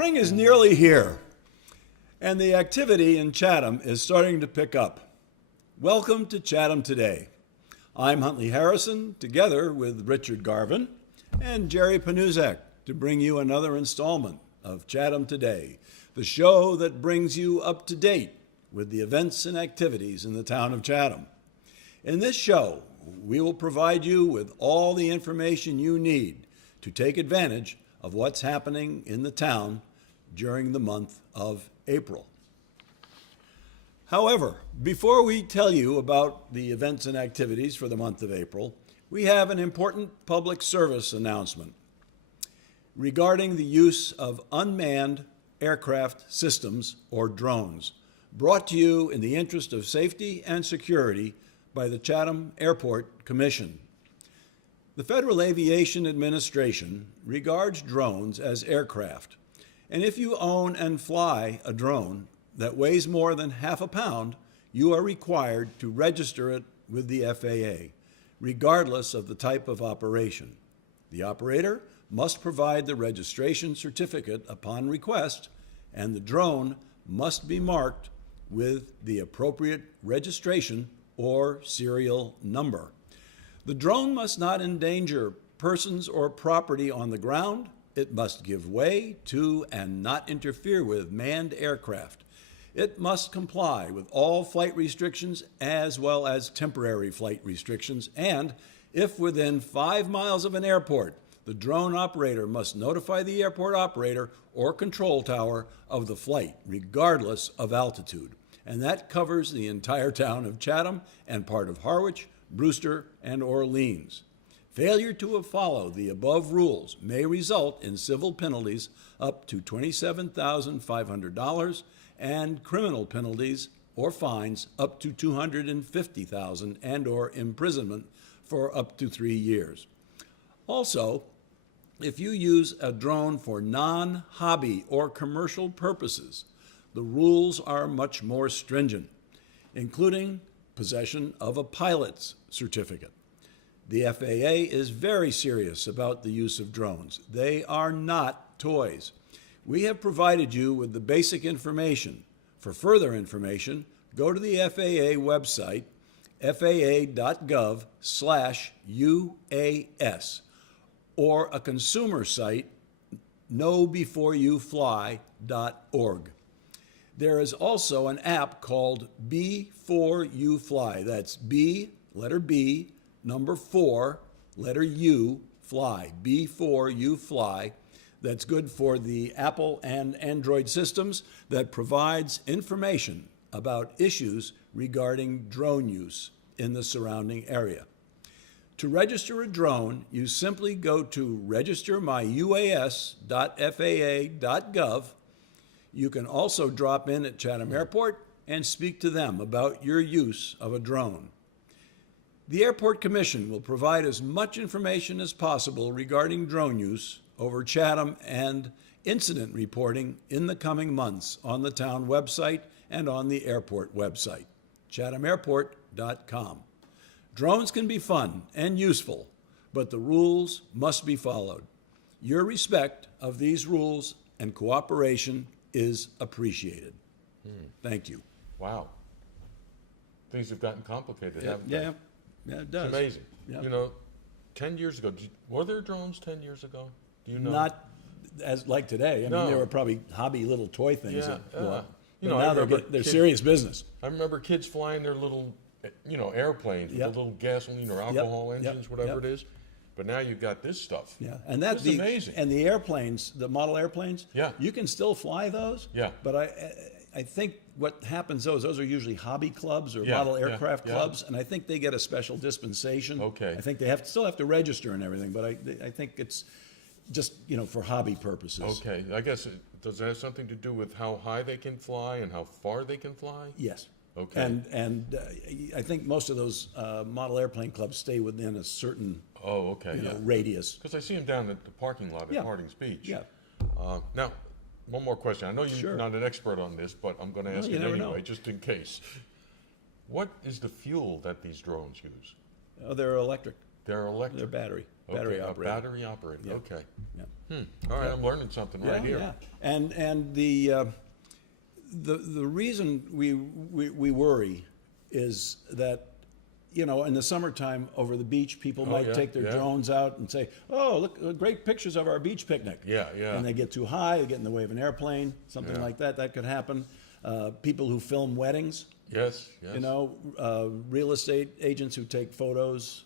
Spring is nearly here, and the activity in Chatham is starting to pick up. Welcome to Chatham Today. I'm Huntley Harrison, together with Richard Garvin and Jerry Panuzak, to bring you another installment of Chatham Today, the show that brings you up to date with the events and activities in the town of Chatham. In this show, we will provide you with all the information you need to take advantage of what's happening in the town during the month of April. However, before we tell you about the events and activities for the month of April, we have an important public service announcement regarding the use of unmanned aircraft systems, or drones, brought to you in the interest of safety and security by the Chatham Airport Commission. The Federal Aviation Administration regards drones as aircraft, and if you own and fly a drone that weighs more than half a pound, you are required to register it with the FAA, regardless of the type of operation. The operator must provide the registration certificate upon request, and the drone must be marked with the appropriate registration or serial number. The drone must not endanger persons or property on the ground. It must give way to and not interfere with manned aircraft. It must comply with all flight restrictions as well as temporary flight restrictions, and if within 5 miles of an airport, the drone operator must notify the airport operator or control tower of the flight, regardless of altitude. And that covers the entire town of Chatham and part of Harwich, Brewster, and Orleans. Failure to follow the above rules may result in civil penalties up to $27,500 and criminal penalties or fines up to $250,000 and/or imprisonment for up to 3 years. Also, if you use a drone for non-hobby or commercial purposes, the rules are much more stringent, including possession of a pilot's certificate. The FAA is very serious about the use of drones. They are not toys. We have provided you with the basic information. For further information, go to the FAA website, faa.gov/UAS, or a consumer site, knowbeforeyoufly.org. There is also an app called B4U Fly. That's B, letter B, number 4, letter U, fly. B4U Fly. That's good for the Apple and Android systems, that provides information about issues regarding drone use in the surrounding area. To register a drone, you simply go to registermyuas.faa.gov. You can also drop in at Chatham Airport and speak to them about your use of a drone. The Airport Commission will provide as much information as possible regarding drone use over Chatham and incident reporting in the coming months on the town website and on the airport website, chathamairport.com. Drones can be fun and useful, but the rules must be followed. Your respect of these rules and cooperation is appreciated. Thank you. Wow. Things have gotten complicated, haven't they? Yeah, it does. It's amazing. Yeah. You know, 10 years ago, were there drones 10 years ago? Do you know? Not as like today. I No. mean, there were probably hobby little toy things. Yeah, that were, you but know, I now remember they're kids- serious business. I remember kids flying their little, airplanes with Yep. the little gasoline or alcohol Yep. engines, whatever Yep. it is. But now you've got this stuff. Yeah, and that's This is amazing. And the airplanes, the model airplanes. Yeah. You can still fly those. Yeah. But I think what happens, those are usually hobby clubs or Yeah, model yeah, aircraft yeah. clubs, and I think they get a special dispensation. Okay. I think they still have to register and everything, but I think it's just for hobby purposes. Okay. I guess, does that have something to do with how high they can fly and how far they can fly? Yes. Okay. And I think most of those model airplane clubs stay within a certain Oh, okay. Yeah. radius. Because I see them down at the parking lot at Yeah. Harding's Beach. Yeah. Now, one more question. I know you're Sure. not an expert on this, but I'm going to ask you it never anyway, know. just in case. What is the fuel that these drones use? Oh, they're electric. They're electric. They're battery. Battery Okay, operated. battery operated, Yeah. okay. Yeah. All right, I'm learning something right here. Yeah. And the reason we worry is that, you know, in the summertime over the beach, people might yeah, take their yeah. drones out and say, "Oh, look, great pictures of our beach picnic." Yeah, yeah. And they get too high, they get in the way of an airplane, something Yeah. like that. That could happen. People who film weddings, Yes, yes. you know, real estate agents who take photos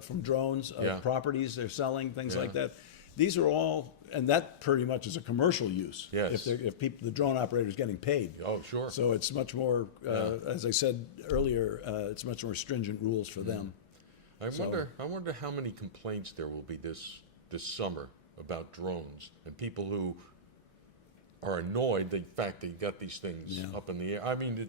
from drones of Yeah. properties they're selling, things Yeah. like that. These are all, and that pretty much is a commercial use. Yes. If people, the drone operator is getting paid. Oh, sure. So it's much more, as I said earlier, it's much more stringent rules for them. I wonder how many complaints there will be this summer about drones and people who are annoyed that, in fact, they got these things up in the air. I mean,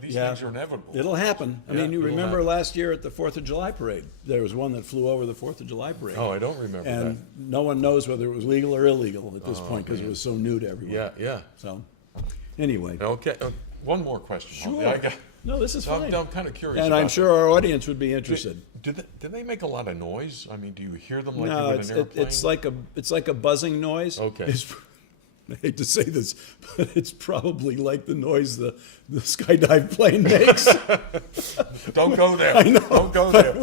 these things are inevitable. It'll happen. I mean, you it'll remember happen. last year at the 4th of July parade, there was one that flew over the 4th of July parade. Oh, I don't remember And that. no one knows whether it was legal or illegal at this point because it was so new to everyone. Yeah, yeah. So, anyway. Okay, one more question. Sure. I got, No, this is fine. I'm kind of curious. And I'm about sure our audience would be interested. Do they make a lot of noise? I mean, do you hear them like No, you would an airplane? it's like a buzzing noise. Okay. I hate to say this, but it's probably like the noise the skydive plane makes Don't go there. I know. Don't go there.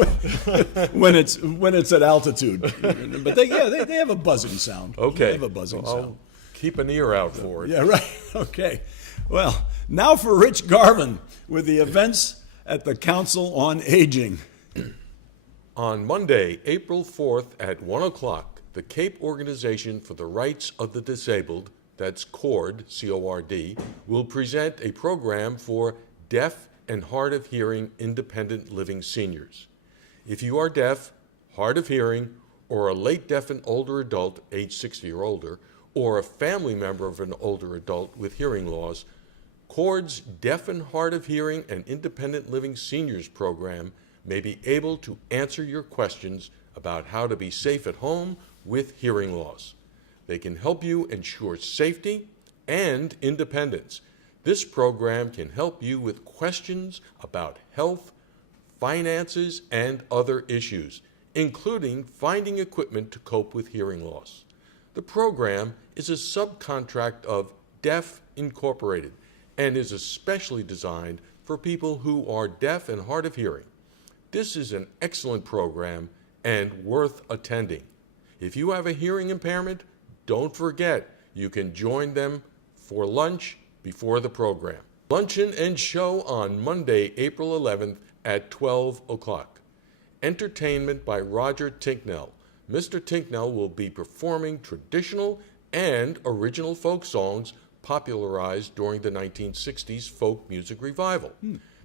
when it's at altitude. But they have a buzzing sound. Okay. They have a buzzing Well, I'll sound. keep an ear out for it. Yeah, right. Okay. Well, now for Rich Garvin with the events at the Council on Aging. On Monday, April 4th at 1 o'clock, the Cape Organization for the Rights of the Disabled, that's CORD, C-O-R-D, will present a program for deaf and hard of hearing independent living seniors. If you are deaf, hard of hearing, or a late deaf and older adult, age 60 or older, or a family member of an older adult with hearing loss, CORD's Deaf and Hard of Hearing and Independent Living Seniors program may be able to answer your questions about how to be safe at home with hearing loss. They can help you ensure safety and independence. This program can help you with questions about health, finances, and other issues, including finding equipment to cope with hearing loss. The program is a subcontract of Deaf Incorporated and is especially designed for people who are deaf and hard of hearing. This is an excellent program and worth attending. If you have a hearing impairment, don't forget you can join them for lunch before the program. Luncheon and show on Monday, April 11th at 12 o'clock. Entertainment by Roger Tinknell. Mr. Tinknell will be performing traditional and original folk songs popularized during the 1960s folk music revival.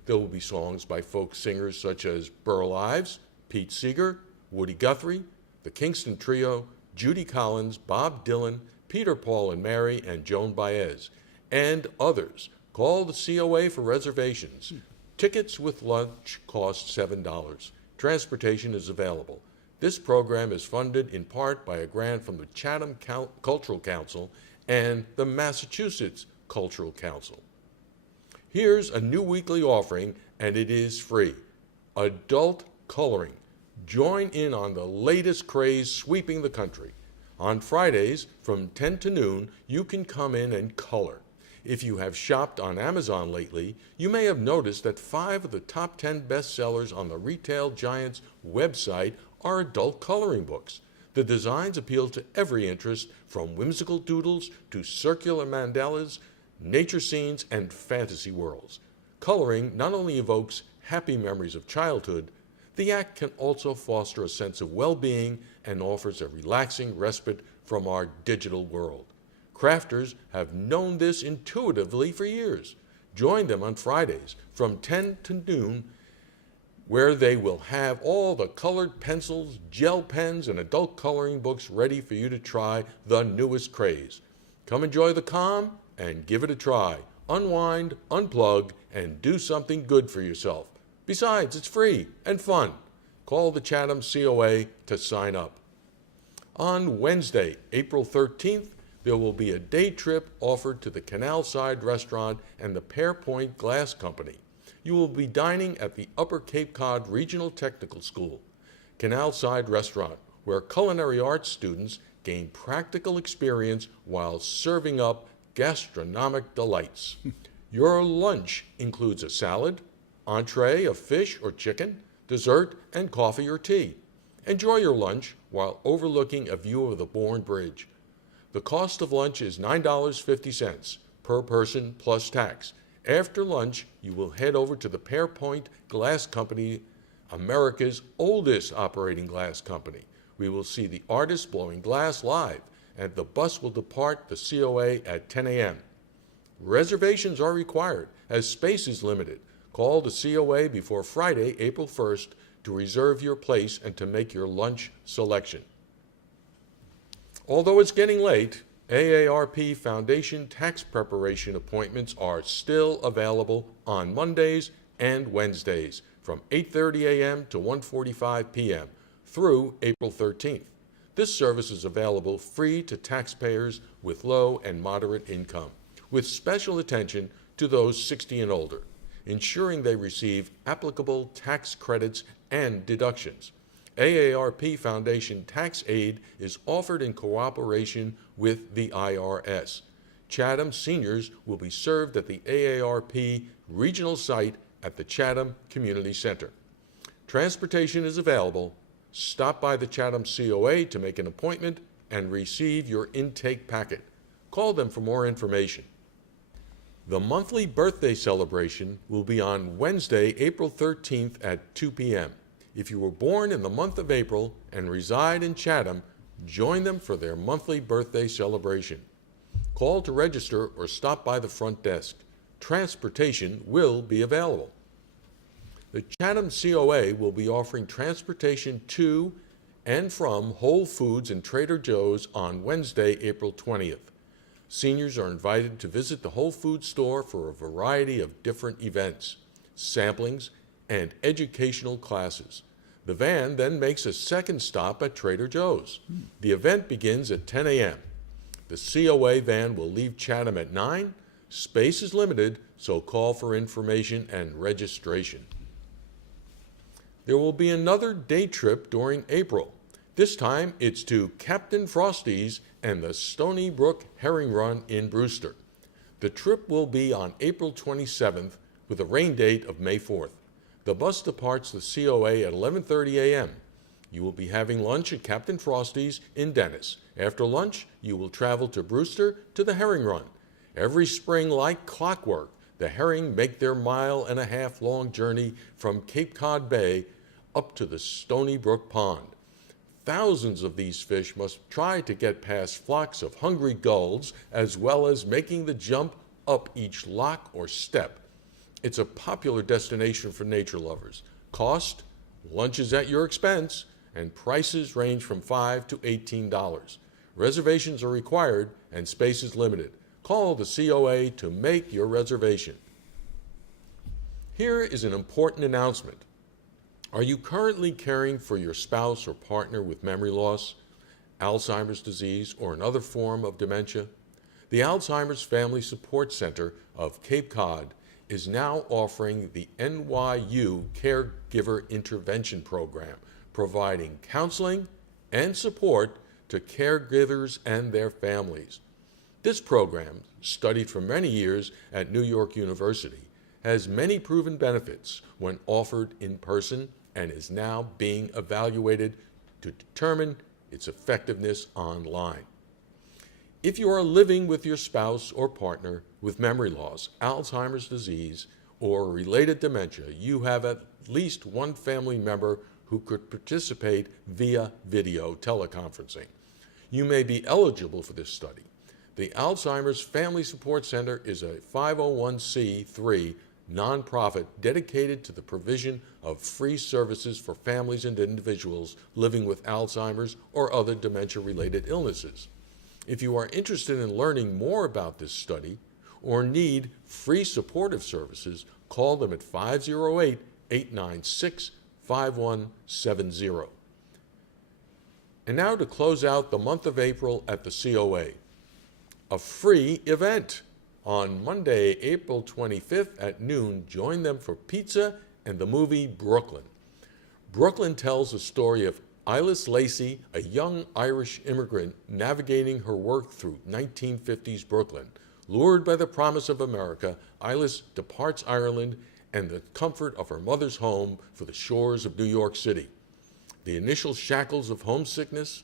There will be songs by folk singers such as Burl Ives, Pete Seeger, Woody Guthrie, the Kingston Trio, Judy Collins, Bob Dylan, Peter, Paul and Mary, and Joan Baez, and others. Call the COA for reservations. Tickets with lunch cost $7. Transportation is available. This program is funded in part by a grant from the Chatham Cultural Council and the Massachusetts Cultural Council. Here's a new weekly offering, and it is free. Adult coloring. Join in on the latest craze sweeping the country. On Fridays, from 10 to noon, you can come in and color. If you have shopped on Amazon lately, you may have noticed that 5 of the top 10 bestsellers on the retail giant's website are adult coloring books. The designs appeal to every interest, from whimsical doodles to circular mandalas, nature scenes, and fantasy worlds. Coloring not only evokes happy memories of childhood, the act can also foster a sense of well-being and offers a relaxing respite from our digital world. Crafters have known this intuitively for years. Join them on Fridays from 10 to noon, where they will have all the colored pencils, gel pens, and adult coloring books ready for you to try the newest craze. Come enjoy the calm and give it a try. Unwind, unplug, and do something good for yourself. Besides, it's free and fun. Call the Chatham COA to sign up. On Wednesday, April 13th, there will be a day trip offered to the Canal Side Restaurant and the Pear Point Glass Company. You will be dining at the Upper Cape Cod Regional Technical School. Canal Side Restaurant, where culinary arts students gain practical experience while serving up gastronomic delights. Your lunch includes a salad, entree of fish or chicken, dessert, and coffee or tea. Enjoy your lunch while overlooking a view of the Bourne Bridge. The cost of lunch is $9.50 per person plus tax. After lunch, you will head over to the Pearpoint Glass Company, America's oldest operating glass company. We will see the artists blowing glass live, and the bus will depart the COA at 10 a.m. Reservations are required as space is limited. Call the COA before Friday, April 1st to reserve your place and to make your lunch selection. Although it's getting late, AARP Foundation tax preparation appointments are still available on Mondays and Wednesdays from 8:30 a.m. to 1:45 p.m. through April 13th. This service is available free to taxpayers with low and moderate income, with special attention to those 60 and older, ensuring they receive applicable tax credits and deductions. AARP Foundation tax aid is offered in cooperation with the IRS. Chatham seniors will be served at the AARP regional site at the Chatham Community Center. Transportation is available. Stop by the Chatham COA to make an appointment and receive your intake packet. Call them for more information. The monthly birthday celebration will be on Wednesday, April 13th at 2 p.m. If you were born in the month of April and reside in Chatham, join them for their monthly birthday celebration. Call to register or stop by the front desk. Transportation will be available. The Chatham COA will be offering transportation to and from Whole Foods and Trader Joe's on Wednesday, April 20th. Seniors are invited to visit the Whole Foods store for a variety of different events, samplings, and educational classes. The van then makes a second stop at Trader Joe's. The event begins at 10 a.m. The COA van will leave Chatham at 9. Space is limited, so call for information and registration. There will be another day trip during April. This time it's to Captain Frosty's and the Stony Brook Herring Run in Brewster. The trip will be on April 27th with a rain date of May 4th. The bus departs the COA at 11:30 a.m. You will be having lunch at Captain Frosty's in Dennis. After lunch, you will travel to Brewster to the Herring Run. Every spring, like clockwork, the herring make their 1.5-mile long journey from Cape Cod Bay up to the Stony Brook Pond. Thousands of these fish must try to get past flocks of hungry gulls, as well as making the jump up each lock or step. It's a popular destination for nature lovers. Cost, lunch is at your expense, and prices range from $5 to $18. Reservations are required and space is limited. Call the COA to make your reservation. Here is an important announcement. Are you currently caring for your spouse or partner with memory loss, Alzheimer's disease, or another form of dementia? The Alzheimer's Family Support Center of Cape Cod is now offering the NYU Caregiver Intervention Program, providing counseling and support to caregivers and their families. This program, studied for many years at New York University, has many proven benefits when offered in person and is now being evaluated to determine its effectiveness online. If you are living with your spouse or partner with memory loss, Alzheimer's disease, or related dementia, you have at least one family member who could participate via video teleconferencing. You may be eligible for this study. The Alzheimer's Family Support Center is a 501c3 nonprofit dedicated to the provision of free services for families and individuals living with Alzheimer's or other dementia-related illnesses. If you are interested in learning more about this study or need free supportive services, call them at 508-896-5170. And now to close out the month of April at the COA. A free event. On Monday, April 25th at noon, join them for pizza and the movie Brooklyn. Brooklyn tells the story of Ilis Lacey, a young Irish immigrant navigating her work through 1950s Brooklyn. Lured by the promise of America, Ilis departs Ireland and the comfort of her mother's home for the shores of New York City. The initial shackles of homesickness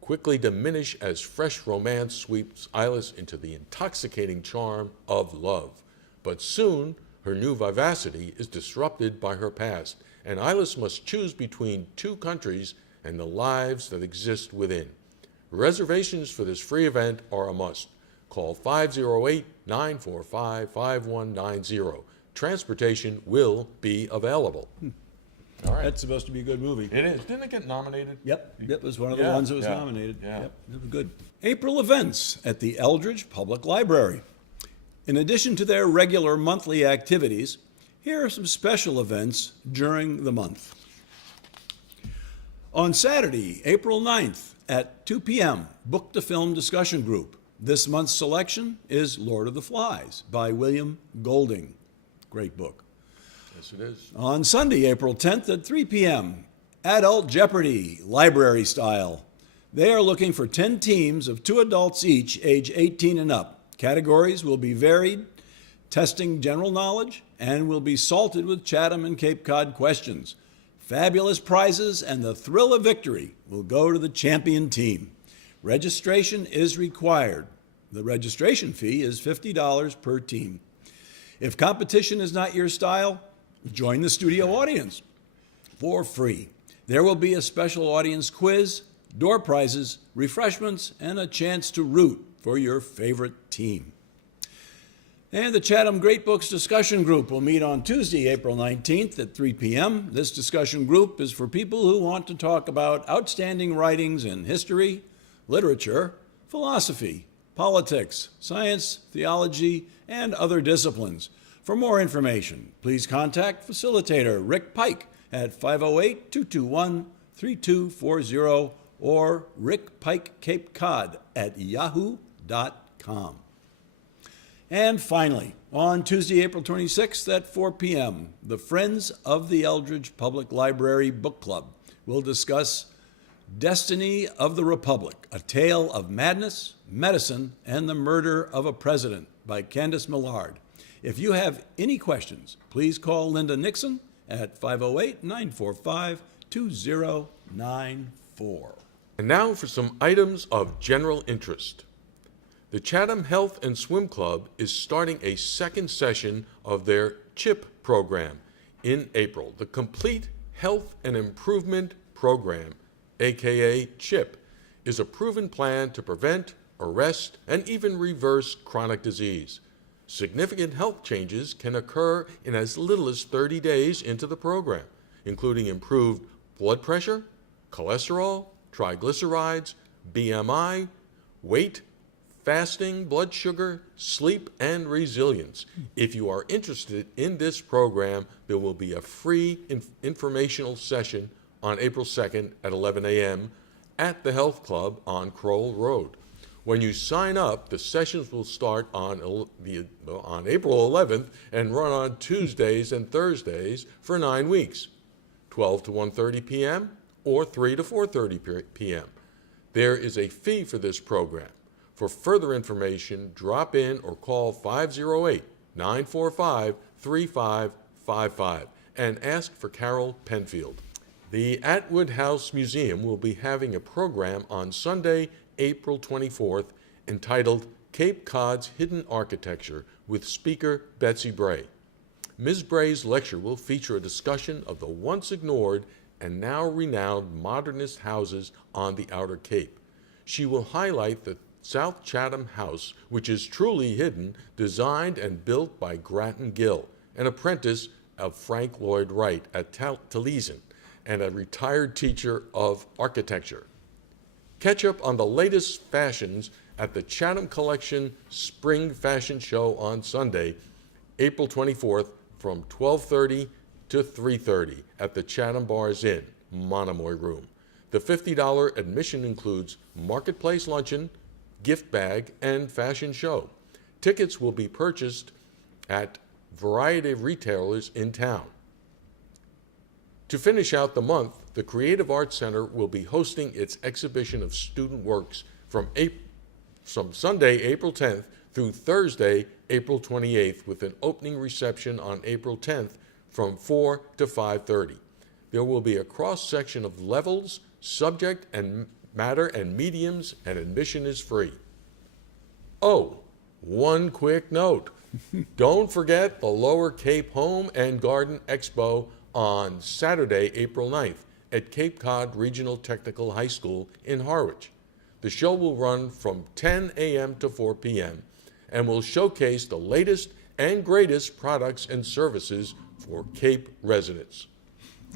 quickly diminish as fresh romance sweeps Ilis into the intoxicating charm of love. But soon, her new vivacity is disrupted by her past, and Ilis must choose between two countries and the lives that exist within. Reservations for this free event are a must. Call 508-945-5190. Transportation will be available. All right. That's supposed to be a good movie. It is. Didn't it get nominated? Yep, it was one of the Yeah, ones that was yeah, nominated. yeah. Yep, it was good. April events at the Eldridge Public Library. In addition to their regular monthly activities, here are some special events during the month. On Saturday, April 9th at 2 p.m., Book to Film discussion group. This month's selection is Lord of the Flies by William Golding. Great book. Yes, it is. On Sunday, April 10th at 3 p.m., Adult Jeopardy, library style. They are looking for 10 teams of 2 adults each, age 18 and up. Categories will be varied, testing general knowledge, and will be salted with Chatham and Cape Cod questions. Fabulous prizes and the thrill of victory will go to the champion team. Registration is required. The registration fee is $50 per team. If competition is not your style, join the studio audience for free. There will be a special audience quiz, door prizes, refreshments, and a chance to root for your favorite team. And the Chatham Great Books discussion group will meet on Tuesday, April 19th at 3 p.m. This discussion group is for people who want to talk about outstanding writings in history, literature, philosophy, politics, science, theology, and other disciplines. For more information, please contact facilitator Rick Pike at 508-221-3240 or rickpikecapecod@yahoo.com. And finally, on Tuesday, April 26th at 4 p.m., the Friends of the Eldridge Public Library Book Club will discuss Destiny of the Republic, A Tale of Madness, Medicine, and the Murder of a President by Candace Millard. If you have any questions, please call Linda Nixon at 508-945-2094. And now for some items of general interest. The Chatham Health and Swim Club is starting a second session of their CHIP program in April. The Complete Health and Improvement Program, aka CHIP, is a proven plan to prevent, arrest, and even reverse chronic disease. Significant health changes can occur in as little as 30 days into the program, including improved blood pressure, cholesterol, triglycerides, BMI, weight, fasting, blood sugar, sleep, and resilience. If you are interested in this program, there will be a free informational session on April 2nd at 11 a.m. at the Health Club on Crowell Road. When you sign up, the sessions will start on April 11th and run on Tuesdays and Thursdays for 9 weeks, 12 to 1:30 p.m. or 3 to 4:30 p.m. There is a fee for this program. For further information, drop in or call 508-945-3555 and ask for Carol Penfield. The Atwood House Museum will be having a program on Sunday, April 24th, entitled Cape Cod's Hidden Architecture with speaker Betsy Bray. Ms. Bray's lecture will feature a discussion of the once ignored and now renowned modernist houses on the Outer Cape. She will highlight the South Chatham House, which is truly hidden, designed and built by Grattan Gill, an apprentice of Frank Lloyd Wright at Taliesin, and a retired teacher of architecture. Catch up on the latest fashions at the Chatham Collection Spring Fashion Show on Sunday, April 24th from 12:30 to 3:30 at the Chatham Bars Inn, Monomoy Room. The $50 admission includes marketplace luncheon, gift bag, and fashion show. Tickets will be purchased at a variety of retailers in town. To finish out the month, the Creative Arts Center will be hosting its exhibition of student works from Sunday, April 10th through Thursday, April 28th, with an opening reception on April 10th from 4 to 5:30. There will be a cross-section of levels, subject and matter, and mediums, and admission is free. Oh, one quick note. Don't forget the Lower Cape Home and Garden Expo on Saturday, April 9th at Cape Cod Regional Technical High School in Harwich. The show will run from 10 a.m. to 4 p.m. and will showcase the latest and greatest products and services for Cape residents.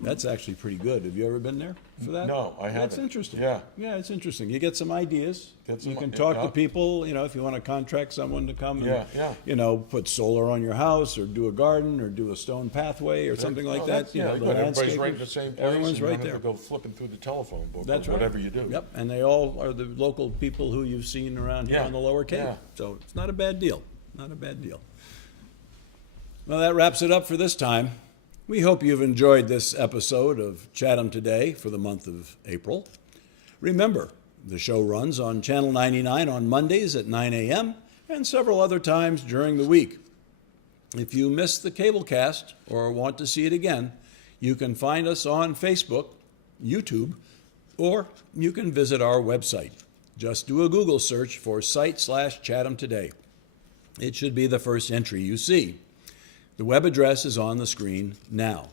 That's actually pretty good. Have you ever been there for that? No, I haven't. That's interesting. Yeah. Yeah, it's interesting. You get some ideas. Get some- you can talk yeah. to people, if you want to contract someone to come Yeah, and, yeah. put solar on your house or do a garden or do a stone pathway or something like that. Yeah, The good. Everybody's landscapers, right in the same place. Everyone's and you right don't there. have to go flipping through the telephone book That's or right. whatever you do. Yep, and they all are the local people who you've seen around here Yeah, on the Lower Cape. yeah. So it's not a bad deal. Not a bad deal. Well, that wraps it up for this time. We hope you've enjoyed this episode of Chatham Today for the month of April. Remember, the show runs on Channel 99 on Mondays at 9 a.m. and several other times during the week. If you missed the cablecast or want to see it again, you can find us on Facebook, YouTube, or you can visit our website. Just do a Google search for site/Chatham Today. It should be the first entry you see. The web address is on the screen now.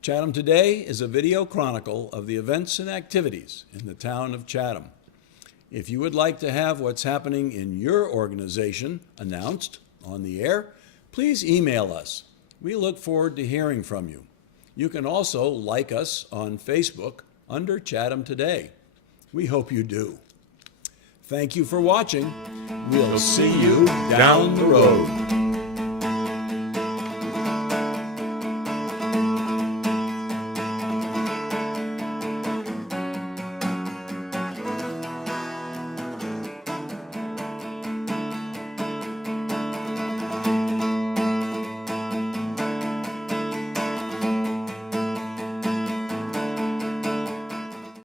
Chatham Today is a video chronicle of the events and activities in the town of Chatham. If you would like to have what's happening in your organization announced on the air, please email us. We look forward to hearing from you. You can also like us on Facebook under Chatham Today. We hope you do. Thank you for watching. We'll see you down the road.